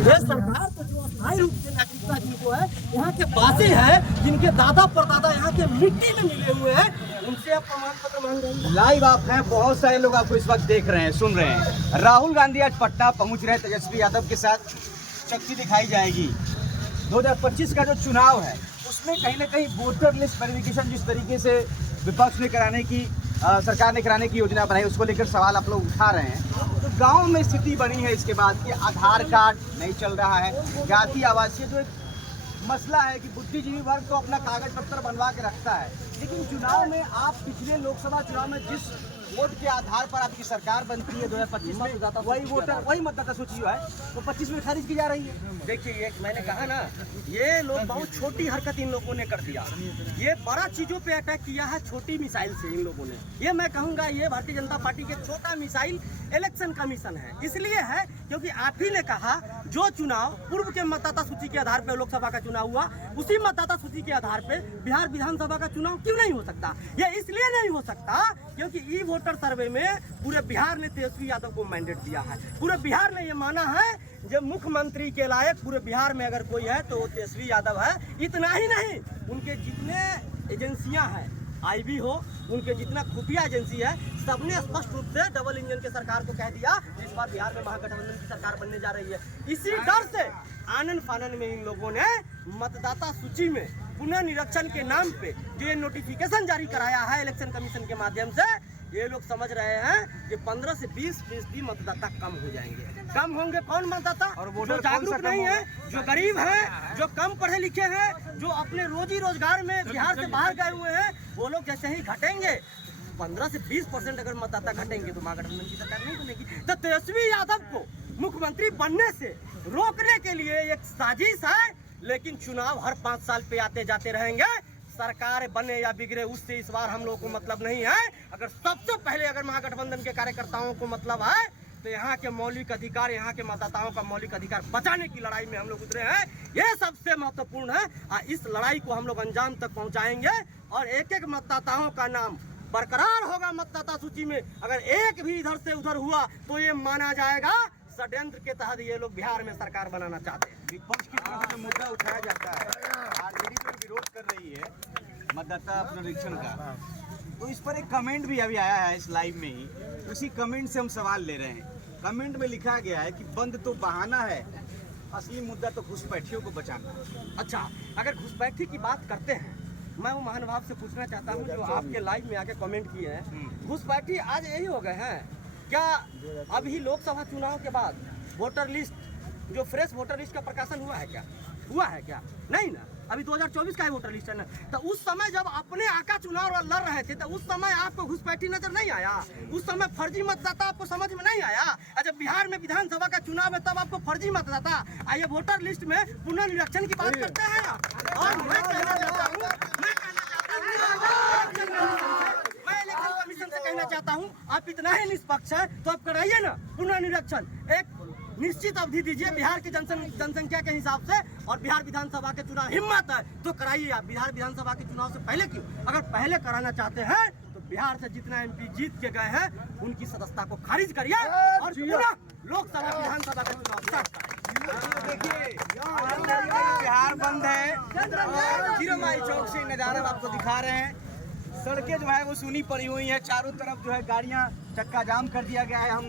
ये सरकार तो जो अस्थायी रूप से नागरिकता जिनको है, यहाँ के वासी है, जिनके दादा परदादा यहाँ के मिट्टी में मिले हुए हैं, उनसे आप प्रमाण पत्र मांग रहे हैं। लाइव आप हैं, बहुत सारे लोग आपको इस वक्त देख रहे हैं, सुन रहे हैं। राहुल गांधी आज पटना पहुंच रहे हैं तेजस्वी यादव के साथ। शक्ति दिखाई जाएगी। 2025 का जो चुनाव है उसमें कहीं ना कहीं वोटर लिस्ट वेरिफिकेशन जिस तरीके से विपक्ष ने कराने की सरकार ने कराने की योजना बनाई, उसको लेकर सवाल आप लोग उठा रहे हैं। तो गांव में स्थिति बनी है इसके बाद कि आधार कार्ड नहीं चल रहा है, जाति आवासीय जो एक मसला है कि बुद्धिजीवी वर्ग तो अपना कागज पत्र बनवा के रखता है, लेकिन चुनाव में आप पिछले लोकसभा चुनाव में जिस वोट के आधार पर आपकी सरकार बनती है 2025 में, वही मतदाता सूची है तो 25 में खारिज की जा रही है। देखिए, ये मैंने कहा ना, ये लोग बहुत छोटी हरकत इन लोगों ने कर दिया। ये बड़ा चीजों पे अटैक किया है छोटी मिसाइल से इन लोगों ने। ये मैं कहूँगा ये भारतीय जनता पार्टी के छोटा मिसाइल इलेक्शन कमीशन है। इसलिए है क्योंकि आप ही ने कहा जो चुनाव पूर्व के मतदाता सूची के आधार पर लोकसभा का चुनाव हुआ, उसी मतदाता सूची के आधार पर बिहार विधानसभा का चुनाव क्यों नहीं हो सकता? ये इसलिए नहीं हो सकता क्योंकि ई वोटर सर्वे में पूरे बिहार ने तेजस्वी यादव को मैंडेट दिया है। पूरे बिहार ने ये माना है जब मुख्यमंत्री के लायक पूरे बिहार में अगर कोई है तो वो तेजस्वी यादव है। इतना ही नहीं, उनके जितने एजेंसियां हैं, आईबी हो, उनके जितना खुफिया एजेंसी है, सबने स्पष्ट रूप से डबल इंजन के सरकार को कह दिया इस बार बिहार में महागठबंधन की सरकार बनने जा रही है। इसी डर से आनन फानन में इन लोगों ने मतदाता सूची में पुनः निरीक्षण के नाम पे जो ये नोटिफिकेशन जारी कराया है इलेक्शन कमीशन के माध्यम से, ये लोग समझ रहे हैं कि 15 से 20% मतदाता कम हो जाएंगे। कम होंगे कौन मतदाता? और जो जागरूक नहीं है, जो गरीब है, जो कम पढ़े लिखे हैं, जो अपने रोजी रोजगार में बिहार से बाहर गए हुए हैं, वो लोग जैसे ही घटेंगे 15 से 20% अगर मतदाता घटेंगे तो महागठबंधन की सरकार नहीं बनेगी। तो तेजस्वी यादव को मुख्यमंत्री बनने से रोकने के लिए एक साजिश है, लेकिन चुनाव हर 5 साल पे आते जाते रहेंगे। सरकार बने या बिगड़े उससे इस बार हम लोगों को मतलब नहीं है। अगर सबसे पहले अगर महागठबंधन के कार्यकर्ताओं को मतलब है तो यहाँ के मौलिक अधिकार, यहाँ के मतदाताओं का मौलिक अधिकार बचाने की लड़ाई में हम लोग उतरे हैं। ये सबसे महत्वपूर्ण है और इस लड़ाई को हम लोग अंजाम तक पहुँचाएंगे और एक एक मतदाताओं का नाम बरकरार होगा मतदाता सूची में। अगर एक भी इधर से उधर हुआ तो ये माना जाएगा षड्यंत्र के तहत ये लोग बिहार में सरकार बनाना चाहते हैं। विपक्ष की तरफ से मुद्दा उठाया जाता है, आरजेडी पर विरोध कर रही है मतदाता पुनरीक्षण का, तो इस पर एक कमेंट भी अभी आया है इस लाइव में ही। उसी कमेंट से हम सवाल ले रहे हैं। कमेंट में लिखा गया है कि बंद तो बहाना है, असली मुद्दा तो घुसपैठियों को बचाना है। अच्छा, अगर घुसपैठी की बात करते हैं, मैं वो महानुभाव से पूछना चाहता हूँ जो आपके लाइव में आके कमेंट किए हैं, घुसपैठी आज यही हो गए हैं क्या? अभी लोकसभा चुनाव के बाद वोटर लिस्ट, जो फ्रेश वोटर लिस्ट का प्रकाशन हुआ है क्या? हुआ है क्या? नहीं ना। अभी 2024 का ही वोटर लिस्ट है ना। तो उस समय जब अपने आका चुनाव लड़ रहे थे तो उस समय आपको घुसपैठी नजर नहीं आया? उस समय फर्जी मतदाता आपको समझ में नहीं आया? जब बिहार में विधानसभा का चुनाव है तब आपको फर्जी मतदाता आइए वोटर लिस्ट में पुनर्निरीक्षण की बात करते हैं। और मैं कहना चाहता हूँ कहना चाहता हूं, आप इतना ही निष्पक्ष है तो आप कराइए ना पुनर्निरीक्षण। एक निश्चित अवधि दीजिए बिहार की जनसंख्या के हिसाब से, और बिहार विधानसभा के चुनाव हिम्मत है तो कराइए। आप बिहार विधानसभा के चुनाव से पहले क्यों? अगर पहले कराना चाहते हैं तो बिहार से जितना एमपी जीत के गए हैं उनकी सदस्यता को खारिज करिए और पुनः लोकसभा विधानसभा का चुनाव स्टार्ट करें। देखिए बिहार बंद है और जीरो माइल चौक से नजारा आपको दिखा रहे हैं। सड़कें जो है वो सूनी पड़ी हुई हैं, चारों तरफ जो है गाड़ियां, चक्का जाम कर दिया गया है। हम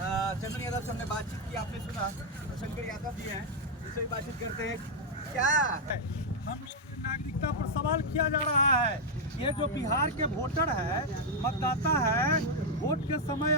चंदन यादव से हमने बातचीत की, आपने सुना, शंकर यादव जी हैं, उनसे भी बातचीत करते हैं। क्या है हम लोग नागरिकता पर सवाल किया जा रहा है। ये जो बिहार के वोटर है, मतदाता है, वोट के समय